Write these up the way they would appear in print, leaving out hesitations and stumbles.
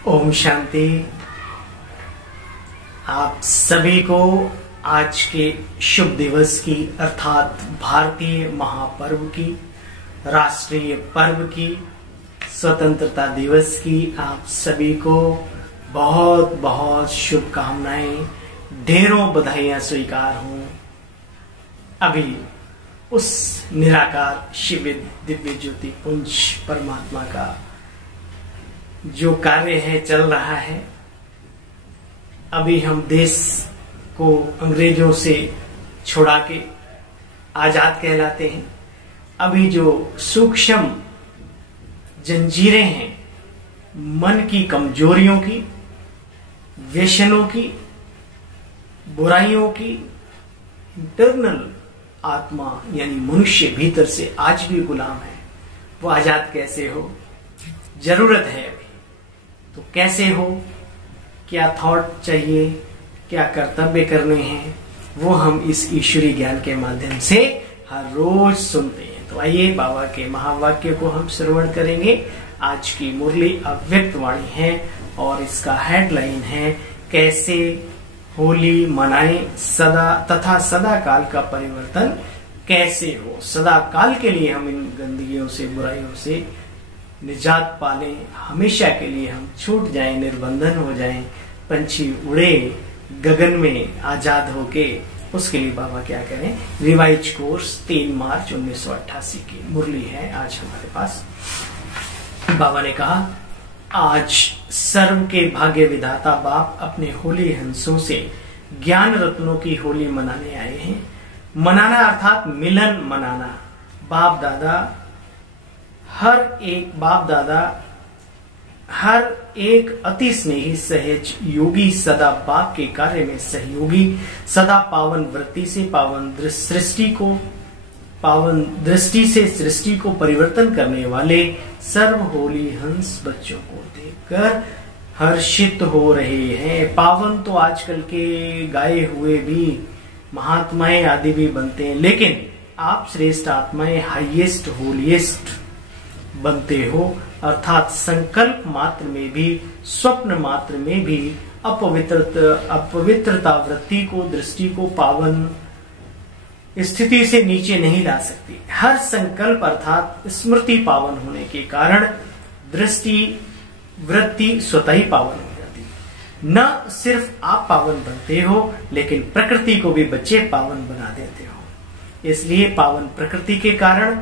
ओम शांति। आप सभी को आज के शुभ दिवस की अर्थात भारतीय महापर्व की, राष्ट्रीय पर्व की, स्वतंत्रता दिवस की आप सभी को बहुत बहुत शुभकामनाएं, ढेरों बधाइयां स्वीकार हों। अभी उस निराकार शिव दिव्य ज्योति पुंज परमात्मा का जो कार्य है चल रहा है। अभी हम देश को अंग्रेजों से छुड़ा के आजाद कहलाते हैं। अभी जो सूक्ष्म जंजीरें हैं मन की कमजोरियों की, व्यसनों की, बुराइयों की, इंटरनल आत्मा यानी मनुष्य भीतर से आज भी गुलाम है। वो आजाद कैसे हो, जरूरत है अभी तो कैसे हो, क्या थॉट चाहिए, क्या कर्तव्य करने हैं, वो हम इस ईश्वरीय ज्ञान के माध्यम से हर रोज सुनते हैं। तो आइए बाबा के महावाक्य को हम श्रवण करेंगे। आज की मुरली अव्यक्त वाणी है और इसका हेडलाइन है कैसे होली मनाएं सदा तथा सदा काल का परिवर्तन कैसे हो। सदा काल के लिए हम इन गंदगियों से, बुराइयों से निजात पालें, हमेशा के लिए हम छूट जाएं, निर्बंधन हो जाएं, पंछी उड़े गगन में आजाद होके। उसके लिए बाबा क्या करें, रिवाइज कोर्स 3 मार्च 1988 की मुरली है आज हमारे पास। बाबा ने कहा, आज सर्व के भाग्य विधाता बाप अपने होली हंसों से ज्ञान रत्नों की होली मनाने आए हैं। मनाना अर्थात मिलन मनाना। बाप दादा हर एक अति स्नेही सहज योगी, सदा बाप के कार्य में सहयोगी, सदा पावन वृत्ति से पावन दृष्टि से सृष्टि को परिवर्तन करने वाले सर्व होली हंस बच्चों को देखकर हर्षित हो रहे हैं। पावन तो आजकल के गाए हुए भी महात्माएं आदि भी बनते हैं, लेकिन आप श्रेष्ठ आत्माएं हाईएस्ट होलीएस्ट बनते हो। अर्थात संकल्प मात्र में भी, स्वप्न मात्र में भी अपवित्रता वृत्ति को, दृष्टि को पावन स्थिति से नीचे नहीं ला सकती। हर संकल्प अर्थात स्मृति पावन होने के कारण दृष्टि वृत्ति स्वतः ही पावन हो जाती है। न सिर्फ आप पावन बनते हो, लेकिन प्रकृति को भी बच्चे पावन बना देते हो। इसलिए पावन प्रकृति के कारण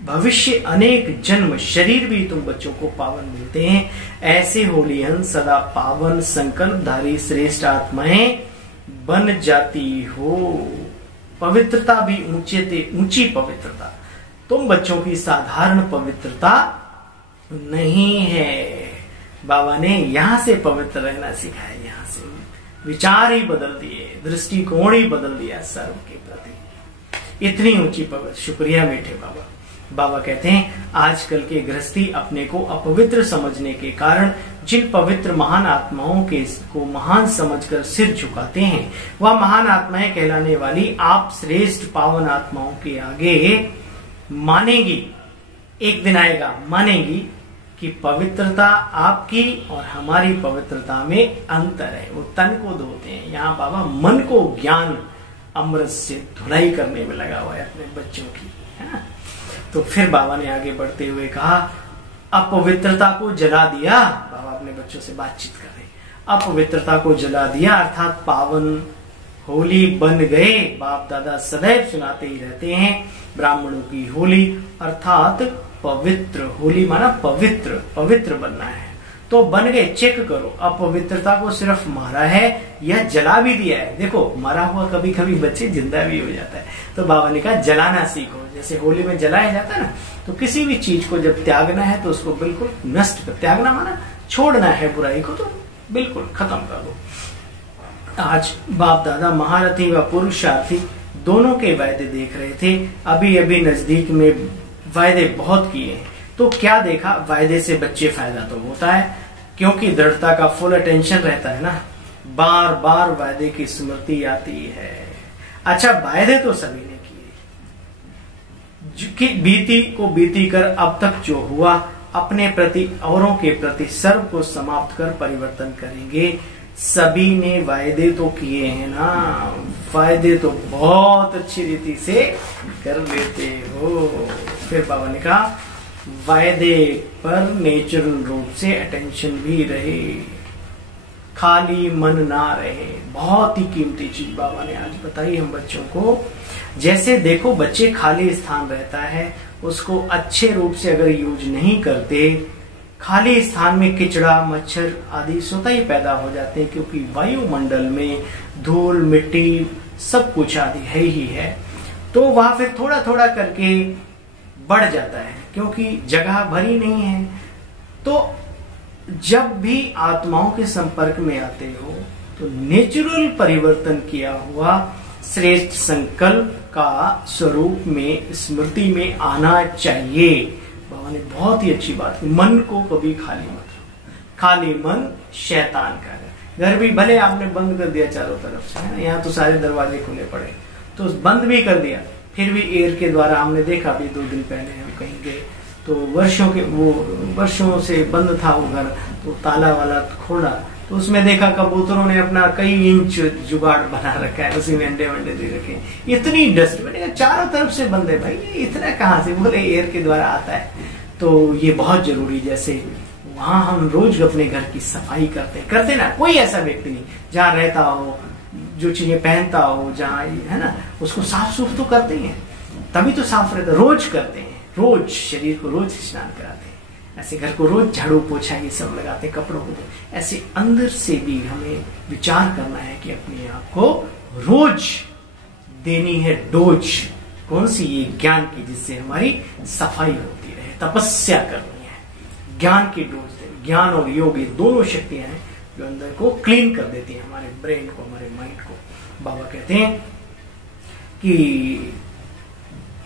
भविष्य अनेक जन्म शरीर भी तुम बच्चों को पावन मिलते हैं। ऐसे होलियन सदा पावन संकल्पधारी श्रेष्ठ आत्माएं बन जाती हो। पवित्रता भी ऊंची पवित्रता, तुम बच्चों की साधारण पवित्रता नहीं है। बाबा ने यहां से पवित्र रहना सिखाया, यहां से विचार ही बदल दिए, दृष्टिकोण ही बदल दिया सर्व के प्रति। इतनी ऊंची पवित्र, शुक्रिया मीठे बाबा। बाबा कहते हैं आजकल के गृहस्थी अपने को अपवित्र समझने के कारण जिन पवित्र महान आत्माओं को महान समझकर सिर झुकाते हैं, वह महान आत्माएं कहलाने वाली आप श्रेष्ठ पावन आत्माओं के आगे मानेगी, एक दिन आएगा मानेगी कि पवित्रता आपकी और हमारी पवित्रता में अंतर है। वो तन को धोते हैं, यहाँ बाबा मन को ज्ञान अमृत से धुलाई करने में लगा हुआ है अपने बच्चों की, है ना। तो फिर बाबा ने आगे बढ़ते हुए कहा, अपवित्रता को जला दिया। बाबा अपने बच्चों से बातचीत कर रहे, अपवित्रता को जला दिया अर्थात पावन होली बन गए। बाप दादा सदैव सुनाते ही रहते हैं ब्राह्मणों की होली अर्थात पवित्र। होली माना पवित्र, पवित्र बनना है तो बन गए। चेक करो, अपवित्रता को सिर्फ मारा है या जला भी दिया है। देखो मरा हुआ कभी कभी बच्चे जिंदा भी हो जाता है, तो बाबा ने कहा जलाना सीखो। जैसे होली में जलाया जाता है ना, तो किसी भी चीज को जब त्यागना है तो उसको बिल्कुल नष्ट कर, त्यागना माना छोड़ना है बुराई को, तो बिल्कुल खत्म कर दो। आज बाप दादा महारथी व पुरुषार्थी दोनों के वायदे देख रहे थे। अभी अभी नजदीक में वायदे बहुत किए हैं, तो क्या देखा, वायदे से बच्चे फायदा तो होता है क्योंकि दृढ़ता का फुल अटेंशन रहता है ना, बार बार वायदे की स्मृति आती है। अच्छा वायदे तो सभी ने किए, बीती को बीती कर अब तक जो हुआ अपने प्रति औरों के प्रति सर्व को समाप्त कर परिवर्तन करेंगे। सभी ने वायदे तो किए हैं ना, वायदे तो बहुत अच्छी रीति से कर लेते हो। फिर बाबा ने कहा वायदे पर नेचुरल रूप से अटेंशन भी रहे, खाली मन ना रहे। बहुत ही कीमती चीज बाबा ने आज बताई हम बच्चों को। जैसे देखो बच्चे खाली स्थान रहता है, उसको अच्छे रूप से अगर यूज नहीं करते, खाली स्थान में किचड़ा मच्छर आदि स्वतः ही पैदा हो जाते हैं, क्योंकि वायुमंडल में धूल मिट्टी सब कुछ आदि है ही है। तो वहां फिर थोड़ा थोड़ा करके बढ़ जाता है, क्योंकि जगह भरी नहीं है। तो जब भी आत्माओं के संपर्क में आते हो तो नेचुरल परिवर्तन किया हुआ श्रेष्ठ संकल्प का स्वरूप में स्मृति में आना चाहिए। बाबा ने बहुत ही अच्छी बात की, मन को कभी खाली मत रखो। खाली मन शैतान का है। घर भी भले आपने बंद कर दिया चारों तरफ से, है ना, यहाँ तो सारे दरवाजे खुले पड़े, तो बंद भी कर दिया, फिर भी एयर के द्वारा हमने देखा भी 2 दिन पहले हम कहीं गए तो वर्षों से बंद था वो घर, तो ताला वाला खोला तो उसमें देखा कबूतरों ने अपना कई इंच जुगाड़ बना रखा है, उसी में अंडे वंडे दे रखे। इतनी डस्ट, मैंने कहा चारों तरफ से बंद है भाई, ये इतना कहाँ से? बोले एयर के द्वारा आता है। तो ये बहुत जरूरी, जैसे वहां हम रोज अपने घर की सफाई करते ना, कोई ऐसा व्यक्ति नहीं जहाँ रहता हो, जो चीजें पहनता हो, जहाँ है ना, उसको साफ सुफ तो करते ही है, तभी तो साफ रहता। रोज करते हैं, रोज शरीर को रोज स्नान कराते हैं, ऐसे घर को रोज झाड़ू पोछा ये सब लगाते, कपड़ों को। ऐसे अंदर से भी हमें विचार करना है कि अपने आप को रोज देनी है डोज, कौन सी? ये ज्ञान की, जिससे हमारी सफाई होती रहे। तपस्या करनी है, ज्ञान की डोज देनी। ज्ञान और योग ये दोनों शक्तियां हैं जो अंदर को क्लीन कर देती है, हमारे ब्रेन को, हमारे माइंड को। बाबा कहते हैं कि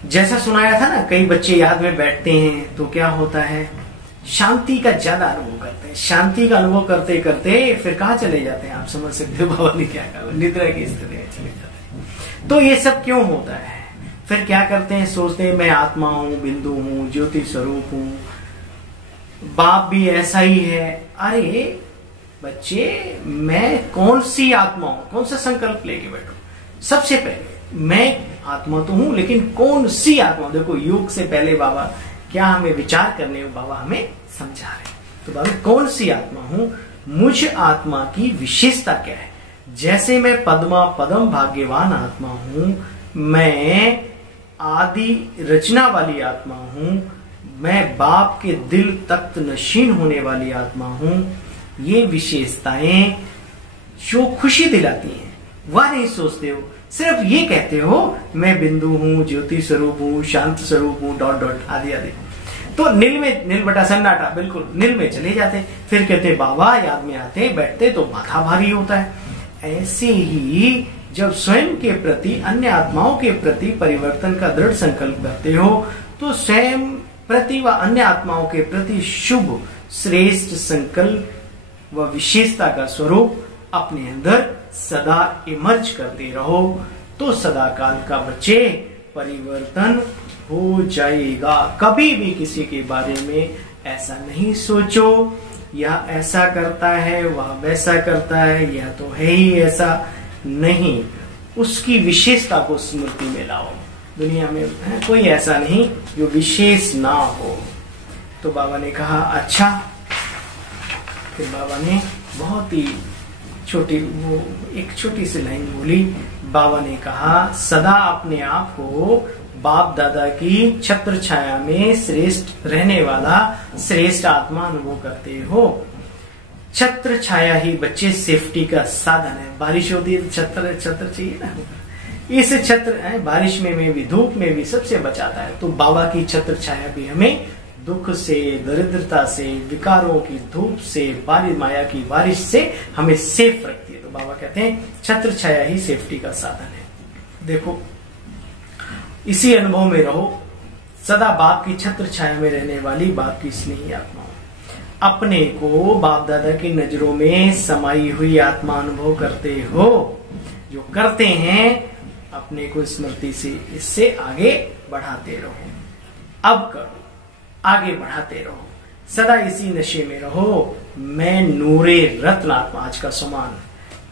जैसा सुनाया था ना, कई बच्चे याद में बैठते हैं तो क्या होता है, शांति का ज्यादा अनुभव करते हैं। शांति का अनुभव करते करते फिर कहाँ चले जाते हैं, आप समझ सकते हो बाबा ने क्या कहा, निद्रा की स्थिति में चले जाते हैं। तो ये सब क्यों होता है? फिर क्या करते हैं, सोचते हैं मैं आत्मा हूं, बिंदु हूं, ज्योति स्वरूप हूं, बाप भी ऐसा ही है। अरे बच्चे, मैं कौन सी आत्मा हूं? कौन सा संकल्प लेके बैठो? सबसे पहले मैं आत्मा तो हूं, लेकिन कौन सी आत्मा? देखो योग से पहले बाबा क्या हमें विचार करने को बाबा हमें समझा रहे। तो बाबा कौन सी आत्मा हूं, मुझ आत्मा की विशेषता क्या है? जैसे मैं पद्मा पदम भाग्यवान आत्मा हूं, मैं आदि रचना वाली आत्मा हूं, मैं बाप के दिल तख्त नशीन होने वाली आत्मा हूं। ये विशेषताएं जो खुशी दिलाती हैं वह नहीं सोचते हो, सिर्फ ये कहते हो मैं बिंदु हूं, ज्योति स्वरूप हूं, शांत स्वरूप हूं, डॉट डॉट आदि आदि। तो नील बटा सन्नाटा, बिल्कुल नील में चले जाते। फिर कहते बाबा याद में आते, बैठते तो माथा भारी होता है। ऐसे ही जब स्वयं के प्रति, अन्य आत्माओं के प्रति परिवर्तन का दृढ़ संकल्प करते हो तो स्वयं प्रति व अन्य आत्माओं के प्रति शुभ श्रेष्ठ संकल्प व विशेषता का स्वरूप अपने अंदर सदा इमर्ज करते रहो, तो सदा काल का बच्चे परिवर्तन हो जाएगा। कभी भी किसी के बारे में ऐसा नहीं सोचो यह ऐसा करता है, वह वैसा करता है, यह तो है ही ऐसा नहीं। उसकी विशेषता को स्मृति में लाओ। दुनिया में है कोई ऐसा नहीं जो विशेष ना हो। तो बाबा ने कहा अच्छा। फिर बाबा ने बहुत ही एक छोटी सी लाइन बोली। बाबा ने कहा सदा अपने आप को बाप दादा की छत्र छाया में श्रेष्ठ रहने वाला श्रेष्ठ आत्मा अनुभव करते हो। छत्र छाया ही बच्चे सेफ्टी का साधन है। बारिश होती है तो छत्र चाहिए ना। इस छत्र बारिश में भी धूप में भी सबसे बचाता है। तो बाबा की छत्र छाया भी हमें दुख से, दरिद्रता से, विकारों की धूप से, माया की बारिश से हमें सेफ रखती है। तो बाबा कहते हैं छत्र छाया ही सेफ्टी का साधन है। देखो इसी अनुभव में रहो, सदा बाप की छत्र छाया में रहने वाली बाप की स्नेही आत्मा। अपने को बाप दादा की नजरों में समाई हुई आत्मा अनुभव करते हो। जो करते हैं अपने को स्मृति से इससे आगे बढ़ाते रहो। अब करो, आगे बढ़ाते रहो। सदा इसी नशे में रहो, मैं नूरे रत्न आत्मा। आज का सुमान,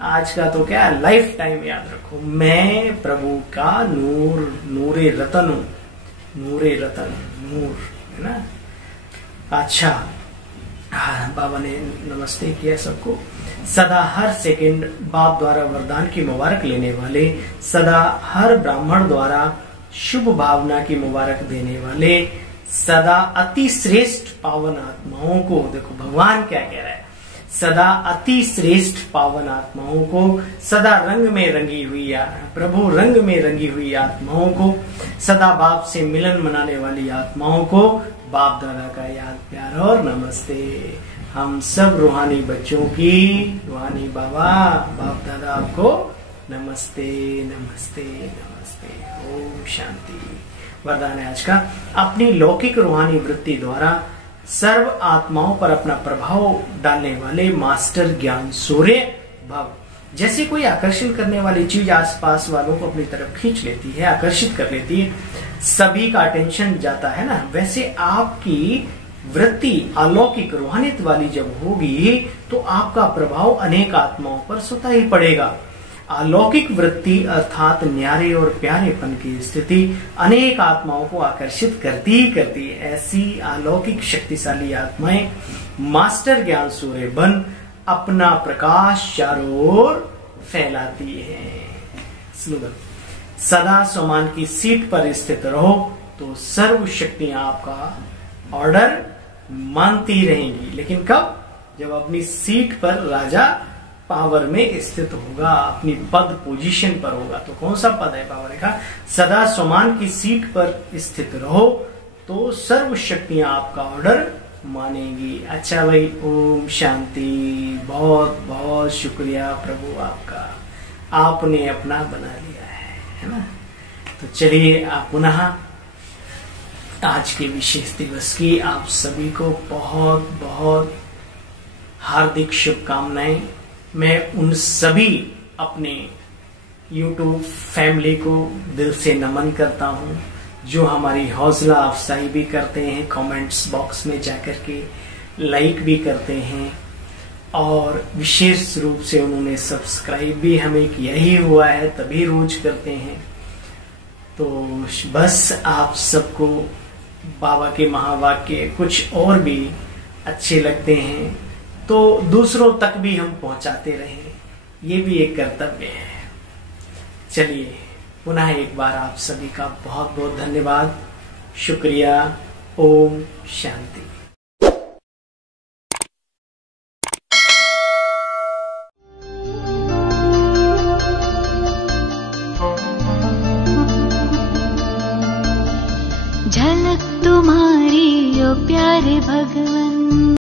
आज का तो क्या लाइफ टाइम याद रखो, मैं प्रभु का नूर, नूरे रतन हूं। नूरे रतन, नूर है ना। अच्छा, बाबा ने नमस्ते किया सबको। सदा हर सेकंड बाप द्वारा वरदान की मुबारक लेने वाले, सदा हर ब्राह्मण द्वारा शुभ भावना की मुबारक देने वाले, सदा अति श्रेष्ठ पावन आत्माओं को, देखो भगवान क्या कह रहा है, सदा अति श्रेष्ठ पावन आत्माओं को, सदा रंग में रंगी हुई, प्रभु रंग में रंगी हुई आत्माओं को, सदा बाप से मिलन मनाने वाली आत्माओं को बाप दादा का याद प्यार और नमस्ते। हम सब रूहानी बच्चों की, रूहानी बाबा बाप दादा आपको नमस्ते नमस्ते नमस्ते। ओम शांति। वरदान है आज का, अपनी लौकिक रूहानी वृत्ति द्वारा सर्व आत्माओं पर अपना प्रभाव डालने वाले मास्टर ज्ञान सूर्य भव। जैसे कोई आकर्षण करने वाली चीज आसपास वालों को अपनी तरफ खींच लेती है, आकर्षित कर लेती है, सभी का अटेंशन जाता है ना, वैसे आपकी वृत्ति अलौकिक रूहानियत वाली जब होगी तो आपका प्रभाव अनेक आत्माओं पर स्वतः ही पड़ेगा। अलौकिक वृत्ति अर्थात न्यारे और प्यारेपन की स्थिति अनेक आत्माओं को आकर्षित करती ही करती है। ऐसी अलौकिक शक्तिशाली आत्माएं मास्टर ज्ञान सूर्य बन अपना प्रकाश चारों ओर फैलाती है। स्लोगन, सदा स्वमान की सीट पर स्थित रहो तो सर्व शक्तियां आपका ऑर्डर मानती रहेंगी। लेकिन कब? जब अपनी सीट पर राजा पावर में स्थित होगा, अपनी पद पोजीशन पर होगा। तो कौन सा पद है? बाबा ने कहा सदा स्वमान की सीट पर स्थित रहो तो सर्व शक्तियां आपका ऑर्डर मानेंगी। अच्छा भाई, ओम शांति। बहुत बहुत शुक्रिया प्रभु आपका, आपने अपना बना लिया है ना। तो चलिए आप पुनः आज के विशेष दिवस की आप सभी को बहुत बहुत हार्दिक शुभकामनाएं। मैं उन सभी अपने YouTube फैमिली को दिल से नमन करता हूं जो हमारी हौसला अफजाई भी करते हैं, कमेंट्स बॉक्स में जाकर के लाइक भी करते हैं और विशेष रूप से उन्होंने सब्सक्राइब भी हमें किया ही हुआ है, तभी रोज करते हैं। तो बस आप सबको बाबा के महावाक्य कुछ और भी अच्छे लगते हैं तो दूसरों तक भी हम पहुंचाते रहें, ये भी एक कर्तव्य है। चलिए पुनः एक बार आप सभी का बहुत बहुत धन्यवाद, शुक्रिया। ओम शांति। झलक तुम्हारी ओ प्यारे भगवन।